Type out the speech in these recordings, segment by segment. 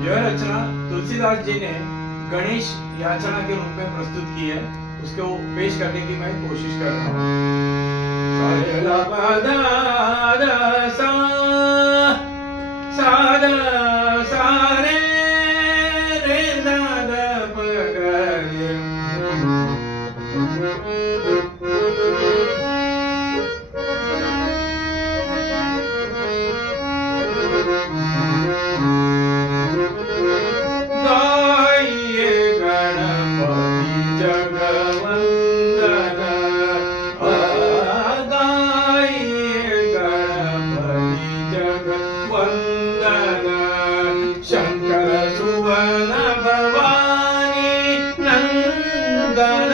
यह रचना तुलसीदास जी ने गणेश याचना के रूप में प्रस्तुत की है। उसको पेश करने की मैं कोशिश कर रहा हूँ। सा ला पा धा धा सा सा धा सा रे रे धा धा प ग रे। गाइए गणपति जगवंदन, गाइए गणपति जगवंदन। शंकर सुवन भवानी नंदन,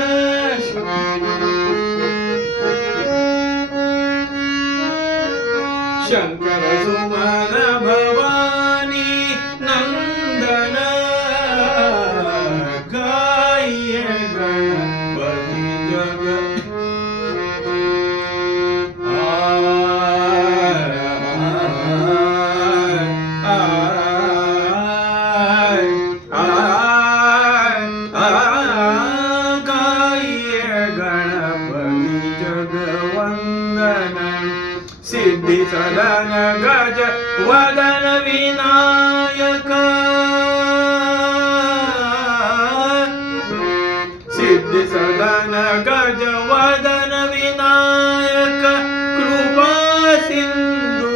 शंकर सुवन भवानी नंदन। गाइए गणपति जग गाइए गणपति जगवंदन। सिद्धि सदन गज वदन विनायक, सिद्धि सदन गज वदन विनायक। कृपा सिंधु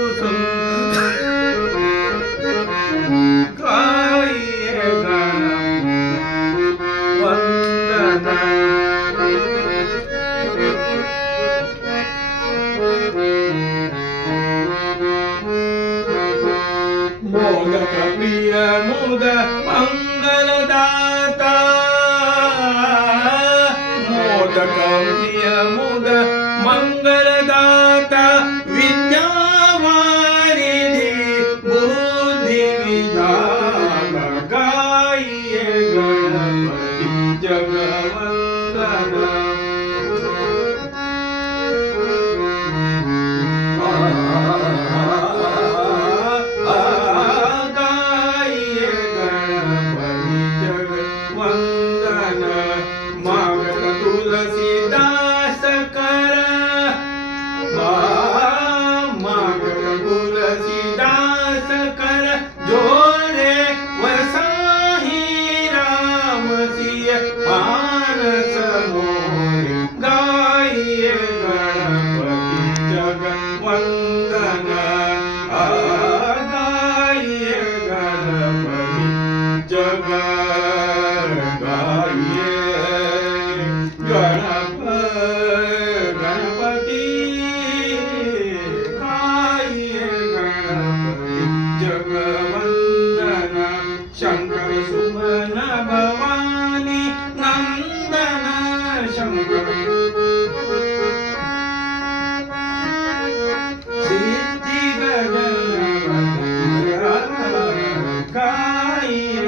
गाइए गणवंदन। मोदक प्रिय मुद मंगलदाता, मोदक प्रिय मुद मंगलदाता। विद्यावारिधि बुद्धि विधाता, गाइए गणपति जगवंदन। मागत तुलसीदास कर, मागत तुलसीदास कर। जोरे वसाही राम सिय मानस मोहे। गाइए गणपति जगवंदन, गाइए गणपति जग गणपति गाइए गणपति जगवंदन। शंकर सुमन भवानी नंदन, शंकर सिद्धि गगन गाइए